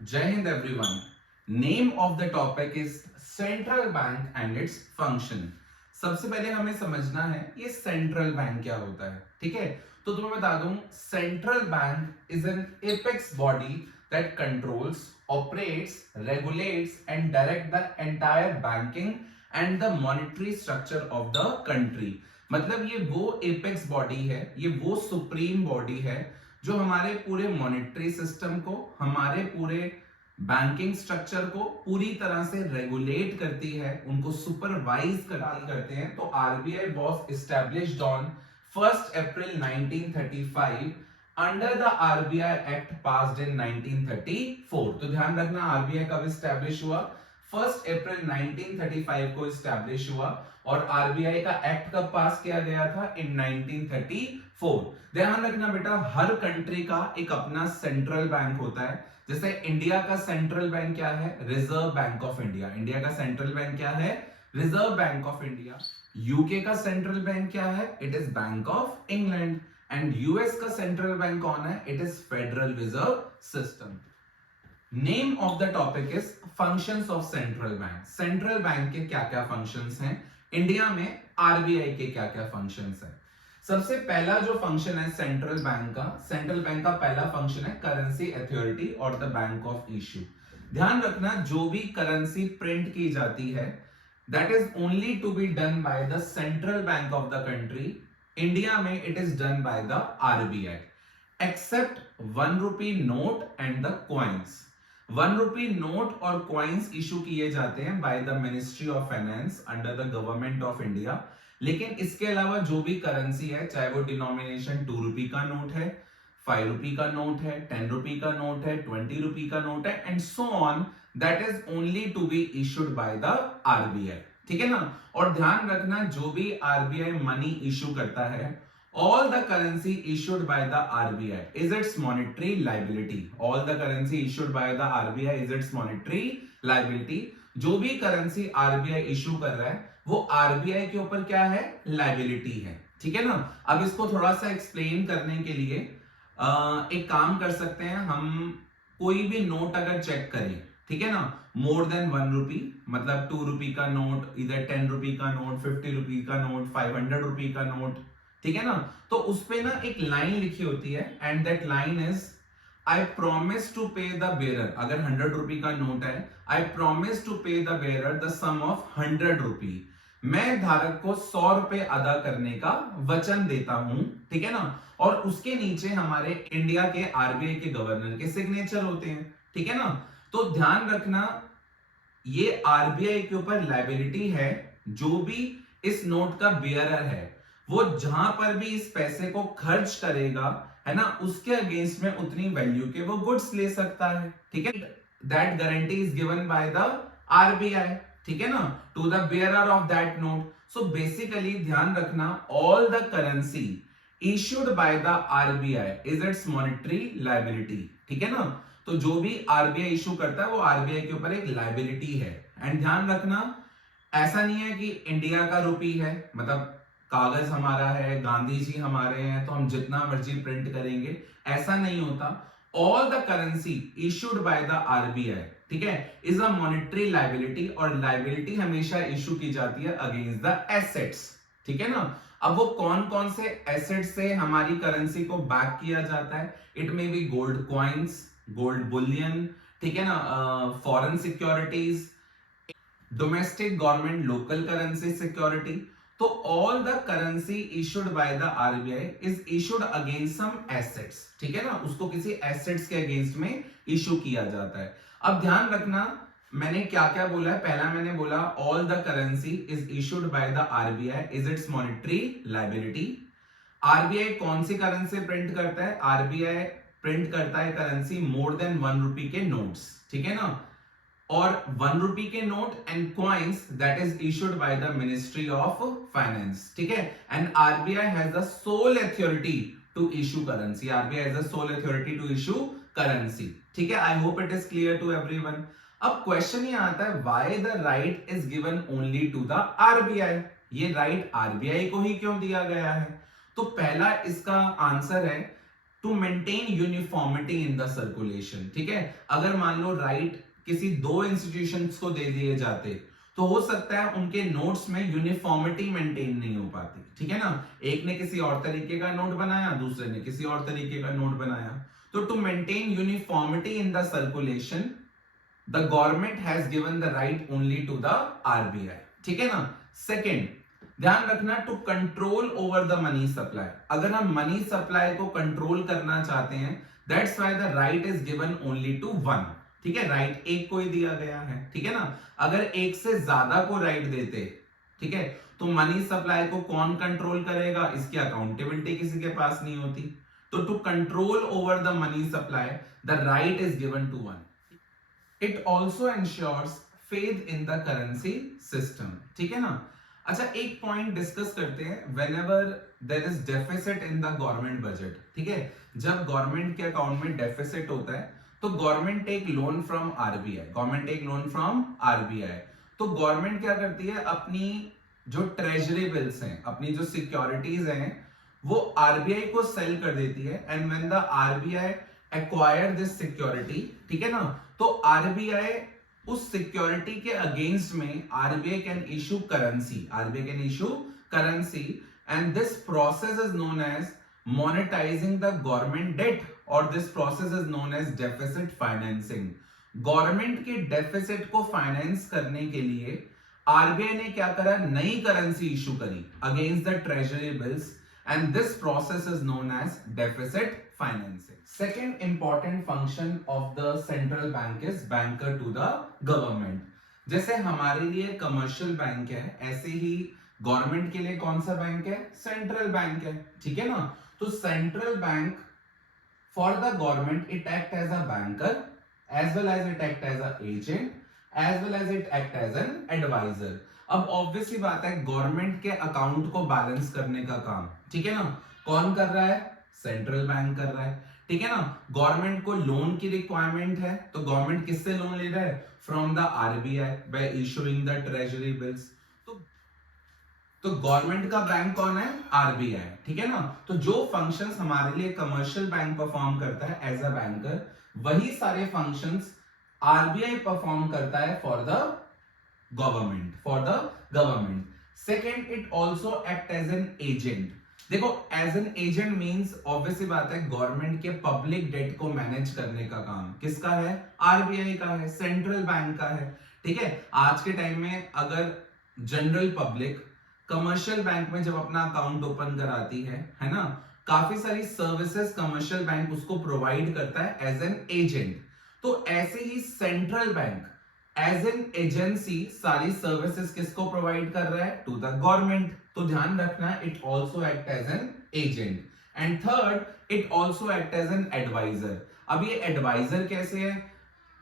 Jai Hind everyone. Name of the topic is Central Bank and its function. सबसे पहले हमें समझना है ये सेंट्रल बैंक क्या होता है, ठीक है। तो तुम्हें बता दूं, central bank is an apex body that controls, operates, regulates and direct the entire banking and the monetary structure of the country. मतलब ये वो एपेक्स बॉडी है, ये वो सुप्रीम बॉडी है जो हमारे पूरे मॉनेटरी सिस्टम को, हमारे पूरे बैंकिंग स्ट्रक्चर को पूरी तरह से रेगुलेट करती है, उनको सुपरवाइज करते हैं। तो RBI was established on 1 April 1935 under the RBI act passed in 1934। तो ध्यान रखना, आरबीआई कब एस्टैब्लिश हुआ? 1 अप्रैल 1935 को एस्टैब्लिश हुआ। और आरबीआई का एक्ट कब पास किया गया था? इन 1934। ध्यान रखना बेटा, हर कंट्री का एक अपना सेंट्रल बैंक होता है। जैसे इंडिया का सेंट्रल बैंक क्या है? Reserve bank of India. India का सेंट्रल बैंक क्या है? Reserve bank of India. UK का सेंट्रल बैंक क्या है? It is bank of England. And US का सेंट्रल बैंक कौन है? It is federal reserve system. Name of the topic is functions of central bank. Central bank के क्या क्या functions हैं, इंडिया में आरबीआई के क्या क्या फंक्शंस हैं। सबसे पहला जो फंक्शन है सेंट्रल बैंक का पहला फंक्शन है करेंसी अथॉरिटी और द बैंक ऑफ इश्यू। ध्यान रखना, जो भी करेंसी प्रिंट की जाती है that is only to be done by the central bank of the country. India में it is done by the RBI except 1 rupee note and the coins. 1 rupee note और coins issue किए जाते हैं by the ministry of finance under the government of India. लेकिन इसके अलावा जो भी करेंसी है, चाहे वो डिनोमिनेशन 2 रुपी का नोट है, 5 रुपी का नोट है, 10 रुपी का नोट है, 20 रुपी का नोट है and so on, that is only to be issued by the RBI. ठीक है ना। और ध्यान रखना, जो भी आरबीआई मनी इशू करता है, all the currency issued by the RBI is its monetary liability. All the currency issued by the RBI is its monetary liability. जो भी करेंसी आरबीआई इशू कर रहा है वो आरबीआई के ऊपर क्या है? लाइबिलिटी है। ठीक है ना। अब इसको थोड़ा सा एक्सप्लेन करने के लिए एक काम कर सकते हैं हम। कोई भी नोट अगर चेक करें, ठीक है ना, मोर देन 1 रुपी, मतलब 2 रुपी का नोट, इधर 10 रुपी का नोट, 50 रुपी का नोट, 500 रुपी का नोट, ठीक है ना। तो उस पे ना एक लाइन लिखी होती है and that line is I promise to pay the bearer. अगर 100 रुपी का नोट है, I promise to pay the bearer the sum of 100 rupee. मैं धारक को 100 रुपए अदा करने का वचन देता हूं, ठीक है ना। और उसके नीचे हमारे इंडिया के आरबीआई के गवर्नर के सिग्नेचर होते हैं, ठीक है ना। तो ध्यान रखना, ये आरबीआई के ऊपर लायबिलिटी है। जो भी इस नोट का बेयरर है वो जहां पर भी इस पैसे को खर्च करेगा, है ना, उसके अगेंस्ट में उतनी वैल्यू के वो गुड्स ले सकता है। ठीक है, that guarantee is given by the RBI, ठीक है ना, to the bearer of that note. So basically ध्यान रखना, all the currency issued by the RBI is its monetary liability. ठीक है ना। तो जो भी आरबीआई इशू करता है वो आरबीआई के ऊपर एक लायबिलिटी है। एंड ध्यान रखना, ऐसा नहीं है कि इंडिया का रुपी है, मतलब कागज हमारा है, गांधी जी हमारे हैं, तो हम जितना मर्जी प्रिंट करेंगे, ऐसा नहीं होता। All the currency issued by the RBI, ठीक है, इज अ मॉनेटरी लायबिलिटी। और लायबिलिटी हमेशा इशू की जाती है अगेंस्ट द एसेट्स, ठीक है ना। अब वो कौन कौन से एसेट से हमारी करेंसी को बैक किया जाता है? It may be gold coins, gold bullion, ठीक है ना, foreign securities, domestic government local currency security. तो all the currency issued by the RBI is issued against some assets, ठीक है ना, उसको किसी एसेट्स के अगेंस्ट में इशू किया जाता है। अब ध्यान रखना, मैंने क्या क्या बोला है। पहला मैंने बोला all the currency is issued by the RBI is its monetary liability. RBI कौन सी करेंसी प्रिंट करता है? आरबीआई प्रिंट करता है करेंसी मोर देन 1 रुपी के नोट्स, ठीक है ना, और 1 रुपी के note and coins that is issued by the ministry of finance, ठीक है। And RBI has the sole authority to issue currency. RBI has the sole authority to issue currency, ठीक है। I hope it is clear to everyone. अब question ये आता है, why the right is given only to the RBI? ये right RBI को ही क्यों दिया गया है? तो पहला इसका आंसर है, to maintain uniformity in the circulation, ठीक है। अगर मान लो राइट किसी दो इंस्टीट्यूशंस को दे दिए जाते तो हो सकता है उनके नोट्स में यूनिफॉर्मिटी मेंटेन नहीं हो पाती, ठीक है ना। एक ने किसी और तरीके का नोट बनाया, दूसरे ने किसी और तरीके का नोट बनाया। तो to maintain uniformity in the circulation the government has given the right only to the RBI, ठीक है ना। सेकेंड, ध्यान रखना, to control over the money supply. अगर हम मनी सप्लाई को कंट्रोल करना चाहते हैं, that's why the right is given only to one, ठीक है। राइट एक को ही दिया गया है, ठीक है ना। अगर एक से ज्यादा को राइट देते, ठीक है, तो मनी सप्लाई को कौन कंट्रोल करेगा, इसकी अकाउंटेबिलिटी किसी के पास नहीं होती। तो to control over the money supply the right is given to one. It also ensures faith in the currency system, ठीक है ना। अच्छा, एक पॉइंट डिस्कस करते हैं। Whenever there is deficit in the government budget, ठीक है, जब गवर्नमेंट के अकाउंट में डेफिसिट होता है तो government take loan from RBI, government take loan from RBI. तो गवर्नमेंट क्या करती है, अपनी जो ट्रेजरी बिल्स हैं, अपनी जो सिक्योरिटीज हैं, वो आरबीआई को सेल कर देती है। And when the RBI acquire this security, ठीक है ना, तो आरबीआई उस सिक्योरिटी के अगेंस्ट में RBI can issue currency, RBI can issue currency, and this process is known as monetizing the government debt, और this process is known as deficit financing. Government के deficit को फाइनेंस करने के लिए RBI ने क्या करा, नई करेंसी इशू करी against the treasury bills, and this process is known as deficit financing. Second important function of the central bank is banker to the government. जैसे हमारे लिए कमर्शियल बैंक है, ऐसे ही गवर्नमेंट के लिए कौन सा बैंक है, सेंट्रल बैंक है, ठीक है ना। तो central bank for the government it act as a banker, as well as it act as a agent, as well as it act as an adviser. अब ऑब्वियसली बात है, गवर्नमेंट के अकाउंट को बैलेंस करने का काम, ठीक है ना, कौन कर रहा है, सेंट्रल बैंक कर रहा है, ठीक है ना। गवर्नमेंट को लोन की रिक्वायरमेंट है, तो गवर्नमेंट किससे लोन ले रहा है, from the RBI bye issuing the treasury bills. तो गवर्नमेंट का बैंक कौन है, आरबीआई, ठीक है ना। तो जो फंक्शंस हमारे लिए कमर्शियल बैंक परफॉर्म करता है एज अ बैंकर, वही सारे फंक्शंस आरबीआई परफॉर्म करता है for the government, for the government. Second, it also act as an agent. देखो, as an agent means obviously बात है, गवर्नमेंट के पब्लिक डेट को मैनेज करने का काम किसका है, आरबीआई का है, सेंट्रल बैंक का है, ठीक है। आज के टाइम में अगर जनरल पब्लिक कमर्शियल बैंक में जब अपना अकाउंट ओपन कराती है ना, काफी सारी सर्विसेज कमर्शियल बैंक उसको प्रोवाइड करता है एज एन एजेंट। तो ऐसे ही central bank as an agency सारी सर्विसेज किसको प्रोवाइड कर रहा है, टू द गवर्नमेंट। तो ध्यान रखना, it also act as an agent. And third, it also act as an adviser. अब ये एडवाइजर कैसे है,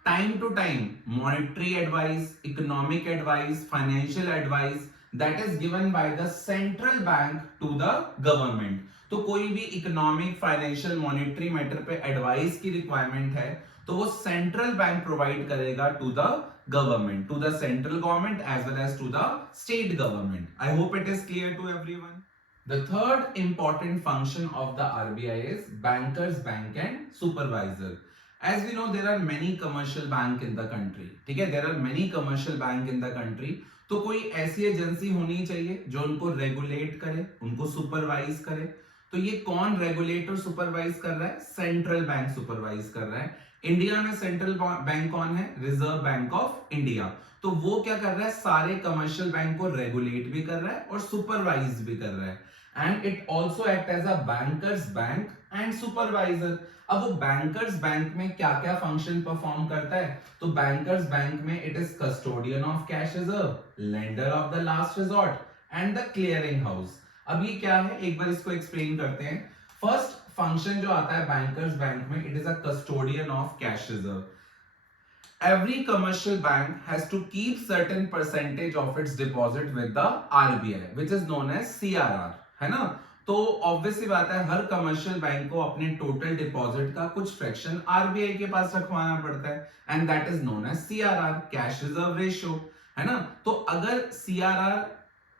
time to time monetary advice, economic advice, financial advice that is given by the central bank to the government। तो कोई भी economic, financial, monetary matter पे advice की requirement है तो वो सेंट्रल बैंक प्रोवाइड करेगा to the government, to the central government as well as to the state government. I hope it is clear to everyone. The third important function of the RBI is bankers bank and supervisor। As we know, there are many commercial bank in the country, ठीक है, there are many commercial bank in the country। तो कोई ऐसी agency होनी चाहिए जो उनको regulate करे, उनको सुपरवाइज करे। तो ये कौन रेगुलेट और सुपरवाइज कर रहा है, सेंट्रल बैंक सुपरवाइज कर रहा है। इंडिया में सेंट्रल बैंक कौन है, रिजर्व बैंक ऑफ इंडिया। तो वो क्या कर रहा है, सारे कमर्शियल बैंक को रेगुलेट भी कर रहा है और सुपरवाइज भी कर रहा है। And it also act as a bankers bank and supervisor. अब वो बैंकर्स बैंक में क्या क्या फंक्शन परफॉर्म करता है, तो बैंकर्स बैंक में it is custodian of cash reserve, lender of the last resort and the clearing house. अब ये क्या है, एक बार इसको एक्सप्लेन करते हैं। फर्स्ट फंक्शन जो आता है बैंकर्स बैंक में, it is a custodian of cash reserve. Every commercial bank has to keep certain percentage of its deposit with the RBI, which is known as CRR, है ना। तो obviously बात है, हर कमर्शियल बैंक को अपने total deposit का कुछ फ्रैक्शन आरबीआई के पास रखवाना पड़ता है, and that is known as CRR, cash reserve ratio, है ना। तो अगर सीआरआर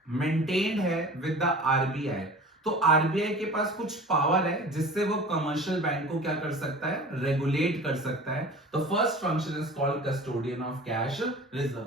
मेंटेन्ड है विद द आरबीआई, तो तो आरबीआई के पास कुछ पावर है जिससे वो कमर्शियल बैंक को क्या कर सकता है, रेगुलेट कर सकता है। तो first function is called custodian of cash reserve.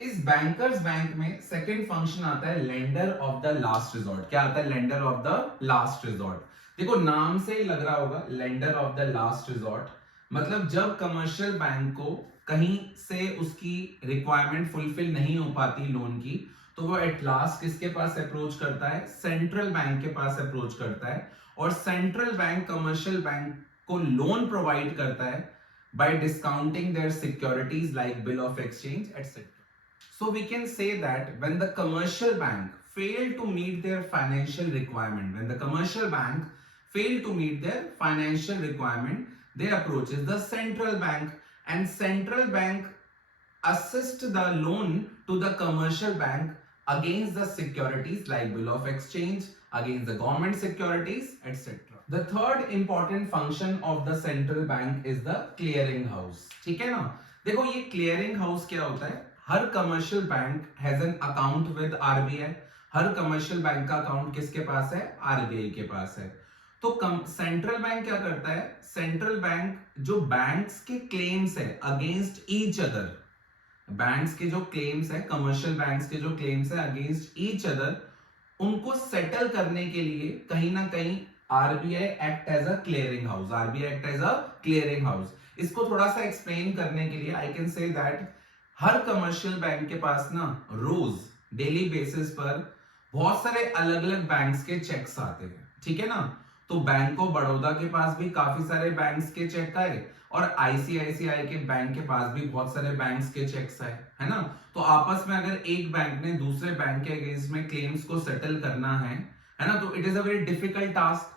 इस बैंकर्स बैंक में सेकंड फंक्शन आता है lender of the last resort. क्या आता है, lender of the last resort. देखो नाम से ही लग रहा होगा lender of the last resort, मतलब जब कमर्शियल बैंक को कहीं से उसकी रिक्वायरमेंट फुलफिल नहीं हो पाती लोन की, तो वो एट लास्ट किसके पास अप्रोच करता है, सेंट्रल बैंक के पास अप्रोच करता है। और सेंट्रल बैंक कमर्शियल बैंक को लोन प्रोवाइड करता है by discounting their securities like bill of exchange etcetera. So we can say that when the commercial bank fail to meet their financial requirement, when the commercial bank fail to meet their financial requirement, they approaches the central bank, and central bank assist the loan to the commercial bank against the securities like bill of exchange, against the government securities, etc. The third important function of the central bank is the clearing house. ठीक है ना, देखो ये clearing house क्या होता है, हर commercial bank has an account with RBI. हर कमर्शियल बैंक का अकाउंट किसके पास है, आरबीआई के पास है। तो सेंट्रल बैंक क्या करता है, सेंट्रल बैंक जो बैंक्स के क्लेम्स है अगेंस्ट ईच अदर, बैंक्स के जो क्लेम्स है, कमर्शियल बैंक्स के जो क्लेम्स है अगेंस्ट ईच अदर, उनको सेटल करने के लिए कहीं ना कहीं RBI act as a clearing house, RBI act as a clearing house. इसको थोड़ा सा एक्सप्लेन करने के लिए आई कैन से दैट हर कमर्शियल बैंक के पास ना रोज डेली बेसिस पर बहुत सारे अलग अलग बैंक्स के चेक्स आते हैं, ठीक है ना। तो बैंक ऑफ बड़ौदा के पास भी काफी सारे बैंक्स के चेक आए और आईसीआईसीआई के बैंक के पास भी बहुत सारे बैंक्स के चेक्स आए, है ना। तो आपस में अगर एक बैंक ने दूसरे बैंक के अगेंस्ट में क्लेम्स को सेटल करना है ना, तो it is a very difficult task.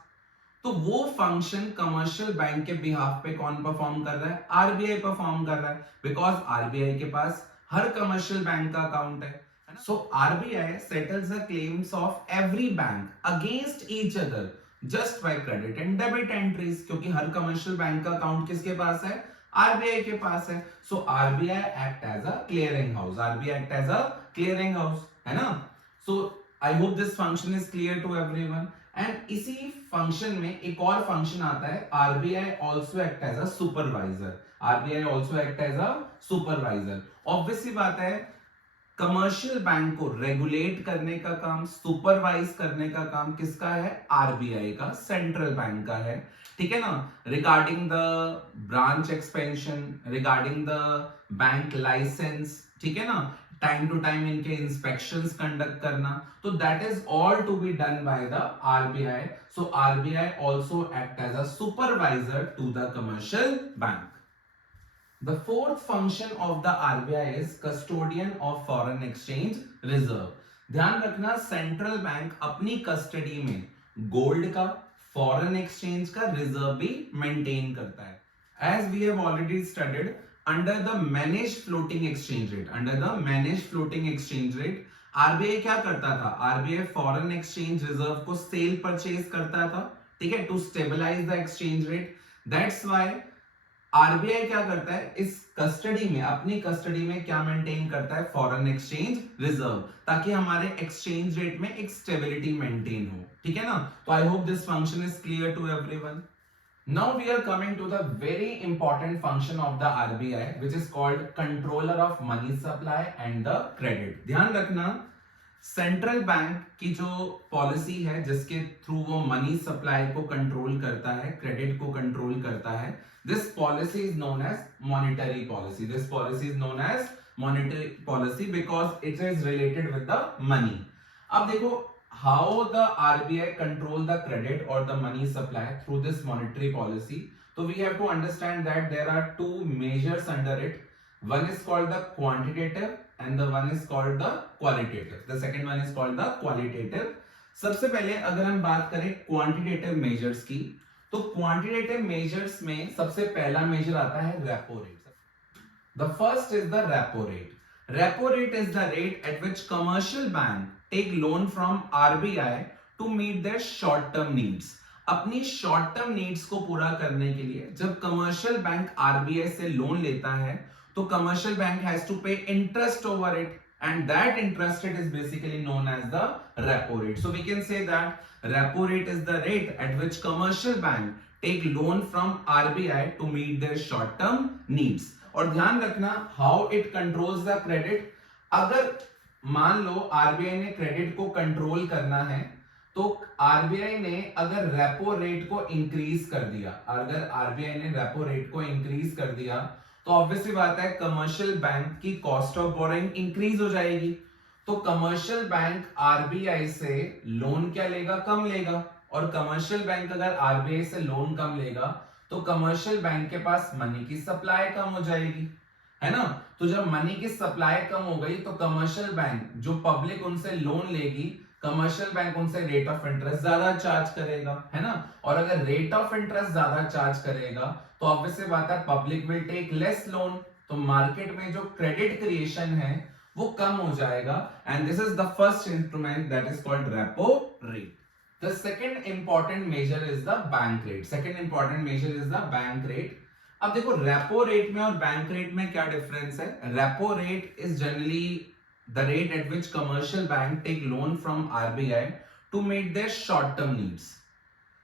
तो वो फंक्शन कमर्शियल बैंक के बिहाफ पे कौन परफॉर्म कर रहा है, आरबीआई परफॉर्म कर रहा है, बिकॉज आरबीआई के पास हर कमर्शियल बैंक का अकाउंट है। So RBI settles the claims of every bank against each other just by credit and debit entries, क्योंकि हर कमर्शियल बैंक का अकाउंट किसके पास है, आरबीआई के पास है। So RBI act as a clearing house, RBI act as a clearing house, है ना। So I hope this function is clear to everyone. And इसी फंक्शन में एक और फंक्शन आता है, RBI also act as a supervisor, RBI also act as a supervisor. Obviously बात है कमर्शियल बैंक को रेगुलेट करने का काम, सुपरवाइज करने का काम किसका है, आरबीआई का, सेंट्रल बैंक का है, ठीक है ना। Regarding the branch expansion, regarding the bank licence, ठीक है ना, टाइम टू टाइम इनके इंस्पेक्शंस कंडक्ट करना, तो that is all to be done by the RBI. So RBI also act as a supervisor to the commercial bank. The fourth function of the RBI is custodian of foreign exchange reserve. ध्यान रखना central bank अपनी custody में gold का, foreign exchange का reserve भी maintain करता है। As we have already studied, under the managed floating exchange rate, under the managed floating exchange rate, RBI क्या करता था, आरबीआई फॉरेन एक्सचेंज रिजर्व को सेल परचेज करता था, ठीक है, to stabilise the exchange rate. That's why RBI क्या करता है, इस कस्टडी में, अपनी कस्टडी में क्या मेंटेन करता है, फॉरेन एक्सचेंज रिजर्व, ताकि हमारे एक्सचेंज रेट में एक स्टेबिलिटी मेंटेन हो, ठीक है ना। तो I hope this function is clear to everyone. Now we are coming to the very important function of the RBI, which is called controller of money supply and the credit. ध्यान रखना central bank की जो policy है जिसके through वो money supply को control करता है, क्रेडिट को कंट्रोल करता है, this policy is known as monetary policy. This policy is known as monetary policy because it is related with the money. अब देखो how the RBI control the credit और the money supply through this monetary policy. तो we have to understand that there are two measures under it. One is called the quantitative and the one is called the qualitative. The second one is called the qualitative. सबसे पहले अगर हम बात करें quantitative measures की, तो quantitative measures में सबसे पहला measure आता है repo rate. The first is the repo rate. Repo rate is the rate at which commercial bank take loan from RBI to meet their short term needs. अपनी short term needs को पूरा करने के लिए जब commercial bank RBI से loan लेता है, तो कमर्शियल बैंक हैज टू पे interest over it and that interest rate is basically known as the repo rate. So we can say that repo rate is the rate at which commercial bank take loan from RBI to meet their short term needs. और ध्यान रखना how it controls the credit. अगर मान लो RBI ने credit को control करना है तो आरबीआई ने अगर रेपो रेट को इंक्रीज कर दिया, अगर आरबीआई ने रेपो रेट को इंक्रीज कर दिया तो ऑब्वियसली बात है कमर्शियल बैंक की कॉस्ट ऑफ बोरोइंग इंक्रीज हो जाएगी। तो कमर्शियल बैंक आरबीआई से लोन क्या लेगा, कम लेगा। और कमर्शियल बैंक अगर आरबीआई से लोन कम लेगा तो कमर्शियल बैंक के पास मनी की सप्लाई कम हो जाएगी, है ना। तो जब मनी की सप्लाई कम हो गई तो कमर्शियल बैंक, जो पब्लिक उनसे लोन लेगी, कमर्शियल बैंक उनसे रेट ऑफ इंटरेस्ट ज्यादा चार्ज करेगा, है ना। और अगर रेट ऑफ इंटरेस्ट ज्यादा चार्ज करेगा तो ऑब्वियसली बात है public will take less loan. तो मार्केट में जो क्रेडिट क्रिएशन है वो कम हो जाएगा and this is the first instrument that is called repo rate. The second important measure is the bank rate. Second important measure is the bank rate. अब देखो रेपो रेट में और बैंक रेट में क्या डिफरेंस है। Repo rate is generally the rate at which commercial bank take loan from RBI to meet their short term needs.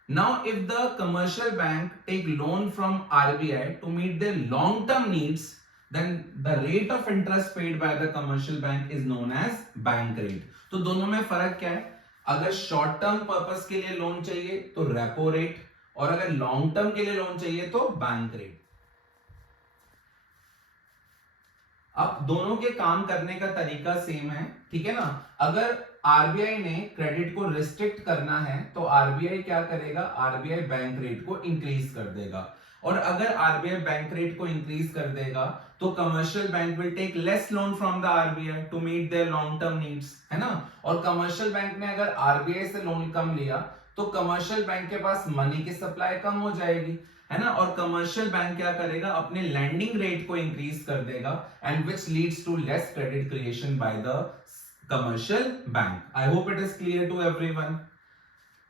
Now if the commercial bank take loan from RBI to meet their long term needs, then the rate of interest paid by the commercial bank is known as bank rate. तो दोनों में फर्क क्या है, अगर short term purpose के लिए loan चाहिए तो रेपो रेट, और अगर लॉन्ग टर्म के लिए लोन चाहिए तो बैंक रेट। अब दोनों के काम करने का तरीका सेम है, ठीक है ना। अगर आरबीआई ने क्रेडिट को रिस्ट्रिक्ट करना है तो आरबीआई क्या करेगा, आरबीआई बैंक रेट को इंक्रीज कर देगा। और अगर आरबीआई बैंक रेट को इंक्रीज कर देगा तो commercial bank will take less loan from the RBI to meet their long term needs, है ना। और कमर्शियल बैंक ने अगर आरबीआई से लोन कम लिया तो कमर्शियल बैंक के पास मनी की सप्लाई कम हो जाएगी, है ना। और कमर्शियल बैंक क्या करेगा, अपने लैंडिंग रेट को इंक्रीज कर देगा and which leads to less credit creation by the commercial bank. I hope it is clear to everyone.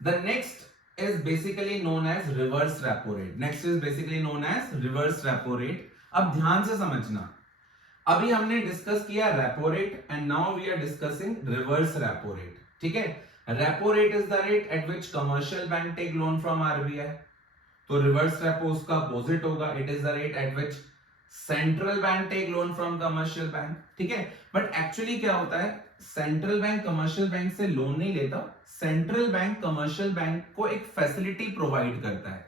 The next is basically known as reverse repo rate. Next is basically known as reverse repo rate. अब ध्यान से समझना, अभी हमने discuss किया repo rate and now we are discussing reverse repo rate, ठीक है। Repo rate is the rate at which commercial bank take loan from RBI. तो रिवर्स रेपो उसका अपोजिट होगा, it is the rate at which central bank take loan from commercial bank, ठीक है। But actually क्या होता है, central bank commercial bank से loan नहीं लेता। सेंट्रल बैंक कमर्शियल बैंक को एक फैसिलिटी प्रोवाइड करता है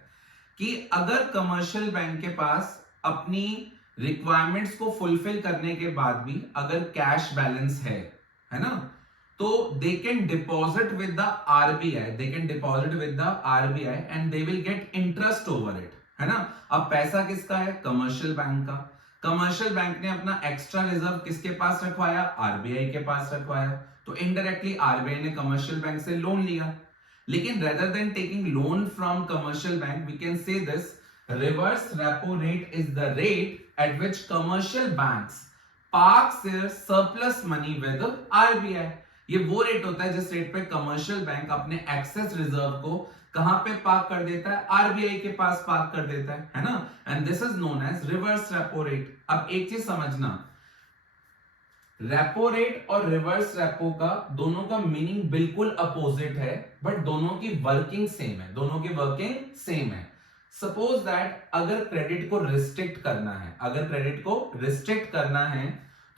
कि अगर कमर्शियल बैंक के पास अपनी रिक्वायरमेंट्स को फुलफिल करने के बाद भी अगर कैश बैलेंस है ना, तो they can deposit with the RBI, they can deposit with the RBI and they will get interest over it, है ना। अब पैसा किसका है, कमर्शियल बैंक का। कमर्शियल बैंक ने अपना एक्स्ट्रा रिजर्व किसके पास रखवाया, आरबीआई के पास रखवाया। तो इनडायरेक्टली आरबीआई ने कमर्शियल बैंक से लोन लिया। लेकिन rather than taking loan from commercial bank, we can say this reverse repo rate is the rate at which commercial banks parks their surplus money with RBI। ये वो rate होता है जिस rate पे commercial bank अपने access reserve को कहां पे पार्क कर देता है, आरबीआई के पास पार्क कर देता है ना। And this is known as reverse repo rate. अब एक चीज समझना, रेपो रेट और रिवर्स रेपो का दोनों का मीनिंग बिल्कुल अपोजिट है, बट दोनों की वर्किंग सेम है, दोनों की वर्किंग सेम है। सपोज दैट अगर क्रेडिट को रिस्ट्रिक्ट करना है, अगर क्रेडिट को रिस्ट्रिक्ट करना है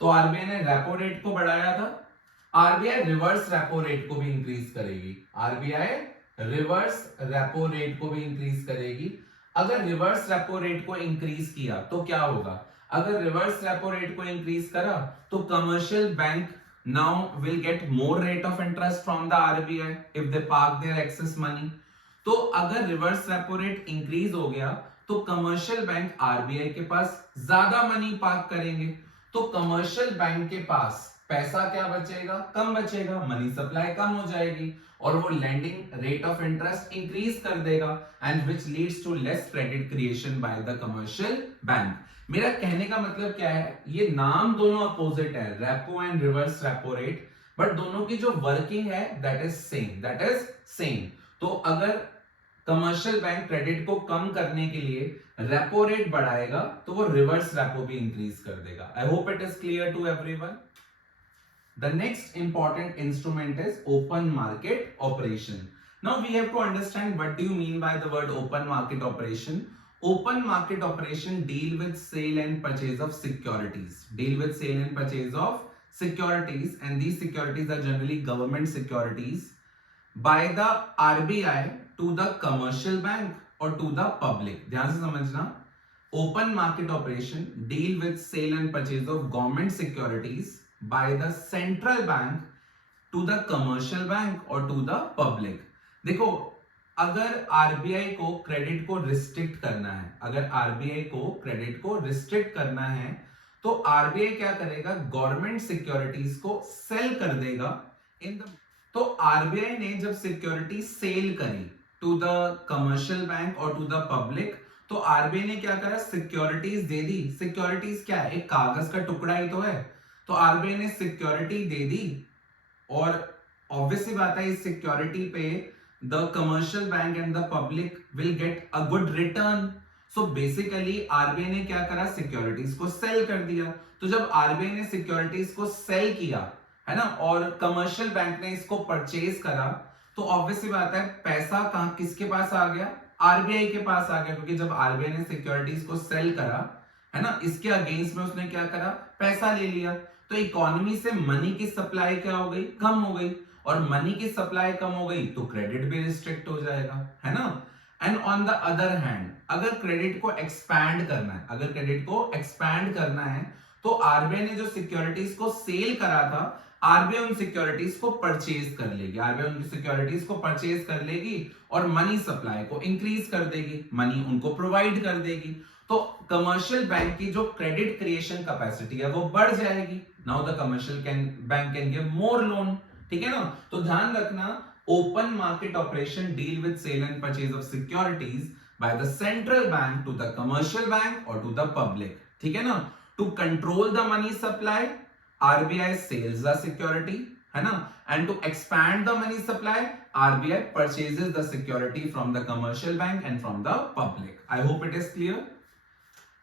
तो आरबीआई ने रेपो रेट को बढ़ाया था, आरबीआई रिवर्स रेपो रेट को भी इंक्रीज करेगी, आरबीआई रिवर्स रेपो रेट को भी इंक्रीज करेगी। अगर रिवर्स रेपो रेट को इंक्रीज किया तो क्या होगा, अगर रिवर्स रेपो रेट को इंक्रीज करा तो commercial bank now will get more rate of interest from the RBI if they park their excess money. तो अगर रिवर्स रेपो रेट इंक्रीज हो गया तो कमर्शियल बैंक आरबीआई के पास ज्यादा मनी पार्क करेंगे, तो कमर्शियल बैंक के पास पैसा क्या बचेगा, कम बचेगा, मनी सप्लाई कम हो जाएगी और वो lending rate of interest increase कर देगा and which leads to less credit creation by the commercial bank. मेरा कहने का मतलब क्या है, ये नाम दोनों अपोजिट है, repo and reverse repo rate, but दोनों की जो वर्किंग है that is same, that is same. तो अगर कमर्शियल बैंक क्रेडिट को कम करने के लिए रेपो रेट बढ़ाएगा तो वो रिवर्स रेपो भी इंक्रीज कर देगा। I hope it is clear to everyone. The next important instrument is open market operation. Now we have to understand what do you mean by the word open market operation. Open market operation deal with sale and purchase of securities. Deal with sale and purchase of securities, and these securities are generally government securities by the RBI to the commercial bank or to the public. ध्यान से समझना, open market operation deal with sale and purchase of government securities by the central bank to the commercial bank or to the public. देखो, अगर RBI को credit को restrict करना है, अगर आरबीआई को क्रेडिट को रिस्ट्रिक्ट करना है, तो आरबीआई क्या करेगा, गवर्नमेंट सिक्योरिटीज को सेल कर देगा इन द। तो आरबीआई ने जब सिक्योरिटी सेल करी टू द कमर्शियल बैंक और टू द पब्लिक, तो आरबीआई ने क्या करा, सिक्योरिटीज दे दी। सिक्योरिटीज क्या है, एक कागज का टुकड़ा ही तो है। तो आरबीआई ने सिक्योरिटी दे दी, और ऑब्वियसली बात है इस सिक्योरिटी पे the commercial bank and the public will get a good return. So basically RBI ने क्या करा, सिक्योरिटीज को सेल कर दिया। तो जब आरबीआई ने सिक्योरिटीज को सेल किया है ना, और कमर्शियल बैंक ने इसको परचेज करा, तो ऑब्वियसली बात है पैसा कहां, किसके पास आ गया, आरबीआई के पास आ गया। क्योंकि जब आरबीआई ने सिक्योरिटीज को सेल करा है ना, इसके अगेंस्ट में उसने क्या करा, पैसा ले लिया। तो इकोनॉमी से मनी की सप्लाई क्या हो गई, कम हो गई, और मनी की सप्लाई कम हो गई तो क्रेडिट भी रिस्ट्रिक्ट हो जाएगा, है ना। And on the other hand, अगर क्रेडिट को एक्सपैंड करना है, अगर क्रेडिट को एक्सपैंड करना है, तो आरबीआई ने जो सिक्योरिटीज को सेल करा था, आरबीआई उन सिक्योरिटीज को परचेज कर लेगी, आरबीआई उन सिक्योरिटीज को परचेज कर लेगी और मनी सप्लाई को इंक्रीज कर देगी, मनी उनको प्रोवाइड कर देगी। तो कमर्शियल बैंक की जो क्रेडिट क्रिएशन कैपेसिटी है वो बढ़ जाएगी। Now the commercial bank can give more loan, ठीक है ना। तो ध्यान रखना, open market operation deal with sale and purchase of securities by the central bank to the commercial bank और टू द पब्लिक, ठीक है ना। To control the money supply, RBI sells the security, है ना, and to expand the money supply, RBI purchases the security from the commercial bank and from the public. I hope it is clear.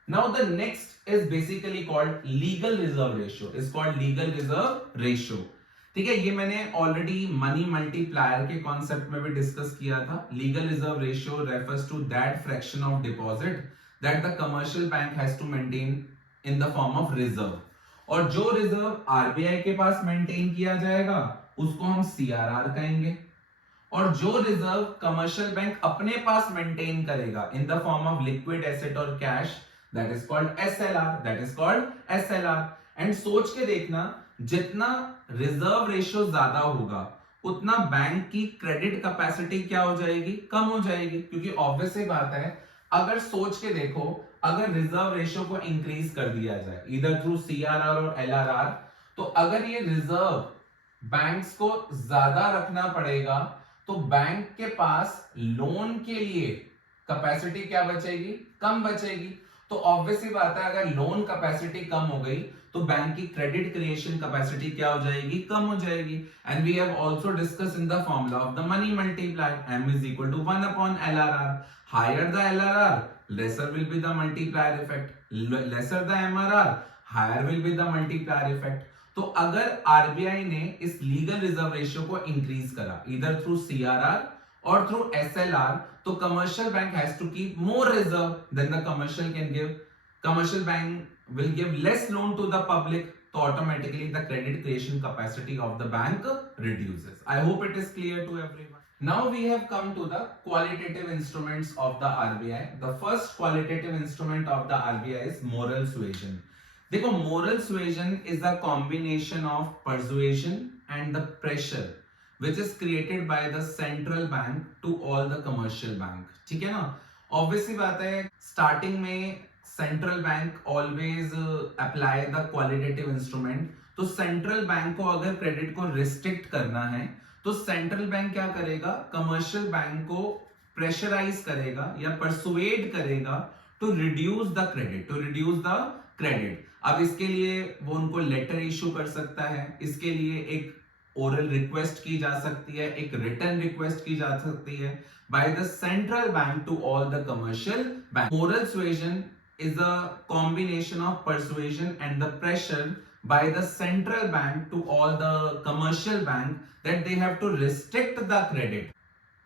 Now the next is basically called legal reserve ratio. Is called legal reserve ratio. ठीक है, ये मैंने already money multiplier के concept में भी discuss किया था. Legal reserve ratio refers to that fraction of deposit that the commercial bank has to maintain in the form of reserve. और जो रिजर्व आरबीआई के पास मेंटेन किया जाएगा उसको हम सीआरआर कहेंगे, और जो रिजर्व कमर्शियल बैंक अपने पास मेंटेन करेगा in the form of liquid asset और cash, that is called SLR, that is called SLR. And सोच के देखना, जितना रिजर्व रेशियो ज्यादा होगा उतना बैंक की क्रेडिट कैपेसिटी क्या हो जाएगी, कम हो जाएगी. क्योंकि ऑब्वियस ही बात है, अगर सोच के देखो, अगर रिजर्व रेशियो को इंक्रीज कर दिया जाए इधर थ्रू सीआरआर और एलआरआर, तो अगर ये रिजर्व बैंक्स को ज्यादा रखना पड़ेगा तो बैंक के पास लोन के लिए कैपेसिटी क्या बचेगी, कम बचेगी. तो ऑब्वियसली बात है, अगर लोन कैपेसिटी कम हो गई तो बैंक की क्रेडिट क्रिएशन कैपेसिटी क्या हो जाएगी, कम हो जाएगी. And we have also discuss in the formula of the money multiplier, m is equal to 1 upon LRR. Higher the LRR, lesser will be the multiplier effect. Lesser the MRR, higher will be the multiplier effect. तो अगर RBI ने इस legal reserve ratio को increase करा इधर through CRR और through SLR, तो commercial bank has to keep more reserve than the commercial can give. Commercial bank will give less loan to the public, so automatically the credit creation capacity of the bank reduces. I hope it is clear to everyone. Now we have come to the qualitative instruments of the RBI. The first qualitative instrument of the RBI is moral suasion. देखो, moral suasion is a combination of persuasion and the pressure which is created by the central bank to all the commercial bank. ठीक है ना. Obviously बात है, starting में central bank always apply the qualitative instrument. तो central bank को अगर credit को रिस्ट्रिक्ट करना है तो सेंट्रल बैंक क्या करेगा, कमर्शियल बैंक को प्रेशराइज करेगा या परसुएड करेगा to reduce the credit, to reduce the credit. अब इसके लिए वो उनको लेटर इशू कर सकता है, इसके लिए एक ओरल रिक्वेस्ट की जा सकती है, एक रिटन रिक्वेस्ट की जा सकती है by the central bank to all the commercial bank. Moral suasion is a combination of persuasion and the pressure by the central bank to all the commercial bank that they have to restrict the credit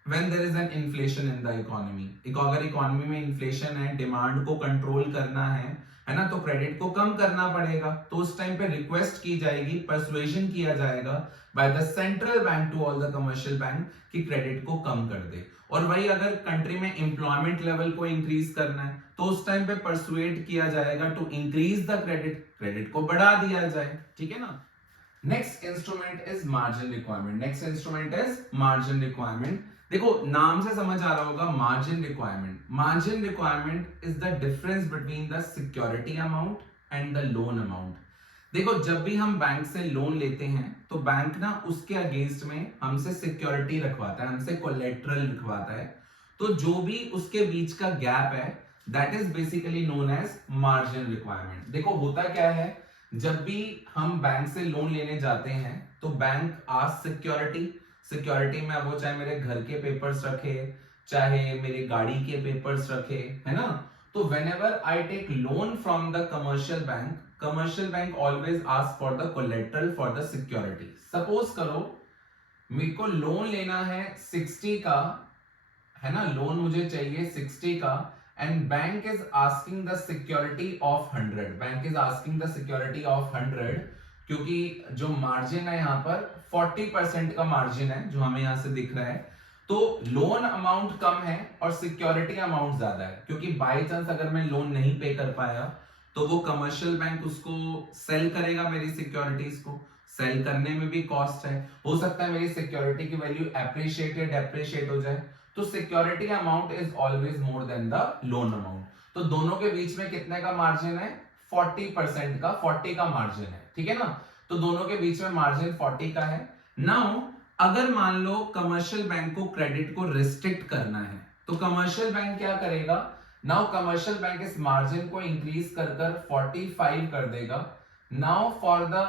when there is an inflation in the economy. अगर economy में inflation है, demand को control करना है ना, तो credit को कम करना पड़ेगा। तो उस टाइम पे रिक्वेस्ट की जाएगी, परसुएशन किया जाएगा by the central bank to all the commercial bank कि क्रेडिट को कम कर दे। और वही अगर कंट्री में एम्प्लॉयमेंट लेवल को इंक्रीज करना है तो उस टाइम पे परसुएट किया जाएगा टू इंक्रीज द क्रेडिट को बढ़ा दिया जाए, ठीक है ना। Next instrument is margin requirement. Next instrument is margin requirement. देखो नाम से समझ आ रहा होगा margin requirement. Margin requirement is the difference between the security amount and the loan amount. देखो जब भी हम बैंक से लोन लेते हैं तो बैंक ना उसके अगेंस्ट में हमसे सिक्योरिटी रखवाता है, हमसे कोलेटरल रखवाता है। तो जो भी उसके बीच का गैप है that is basically known as margin requirement. देखो होता क्या है, जब भी हम बैंक से लोन लेने जाते हैं तो बैंक आस्क सिक्योरिटी में, अब वो चाहे मेरे घर के पेपर्स रखे, चाहे मेरी गाड़ी के पेपर्स रखे, है ना। तो whenever I take loan from the commercial bank always ask for the collateral for the security. Suppose करो मेरे को लोन लेना है 60 का, है ना, लोन मुझे चाहिए 60 का and bank is asking the security of 100. Bank is asking the security of 100 क्योंकि जो मार्जिन है यहाँ पर 40% का मार्जिन है जो हमें यहाँ से दिख रहा है। तो लोन अमाउंट कम है और सिक्योरिटी अमाउंट ज्यादा है, क्योंकि बाय चांस अगर मैं लोन नहीं पे कर पाया तो वो कमर्शियल बैंक उसको सेल करेगा, मेरी सिक्योरिटीज को। सेल करने में भी कॉस्ट है, हो सकता है मेरी सिक्योरिटी की वैल्यू एप्रिशिएट हो जाए। तो security amount is always more than the loan amount. तो दोनों के बीच में कितने का मार्जिन है, 40% का, 40 का मार्जिन है, ठीक है ना। तो दोनों के बीच में मार्जिन 40 का है। नाउ अगर मान लो कमर्शियल बैंक को क्रेडिट को रिस्ट्रिक्ट करना है तो कमर्शियल बैंक क्या करेगा, नाउ कमर्शियल बैंक इस मार्जिन को इंक्रीज कर 45 कर देगा। Now for the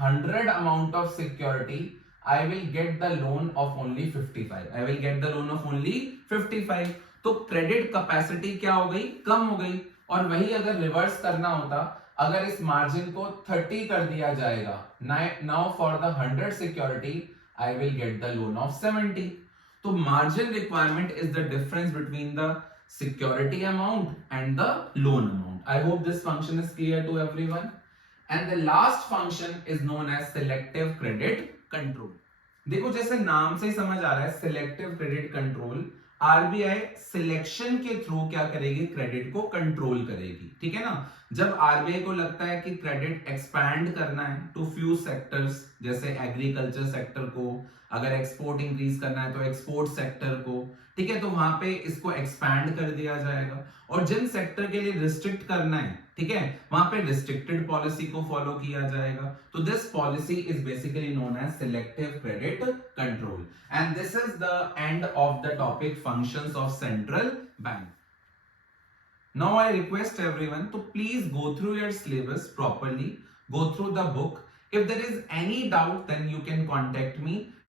100 amount of security I will get the loan of only 55. I will get the loan of only 55. तो क्रेडिट कैपेसिटी क्या हो गई, कम हो गई। और वही अगर रिवर्स करना होता, अगर इस मार्जिन को 30 कर दिया जाएगा, now for the 100 security I will get the loan of 70. तो margin requirement is the difference between the security amount and the loan amount. I hope this function is clear to everyone. And the last function is known as selective credit control. देखो जैसे नाम से ही समझ आ रहा है selective credit control, RBI selection के थ्रू क्या करेगी, क्रेडिट को कंट्रोल करेगी, ठीक है ना। जब आरबीआई को लगता है कि क्रेडिट एक्सपैंड करना है टू फ्यू सेक्टर्स, जैसे एग्रीकल्चर सेक्टर को, अगर एक्सपोर्ट इंक्रीज करना है तो एक्सपोर्ट सेक्टर को, ठीक है, तो वहां पे इसको एक्सपैंड कर दिया जाएगा। और जिन सेक्टर के लिए रिस्ट्रिक्ट करना है, ठीक है, वहां पे रिस्ट्रिक्टेड पॉलिसी को फॉलो किया जाएगा। तो this policy is basically known as selective credit control. And this is the end of the topic functions of central bank. Now I request everyone to please go through your syllabus properly, go through the book. If there is any doubt, then you can contact me.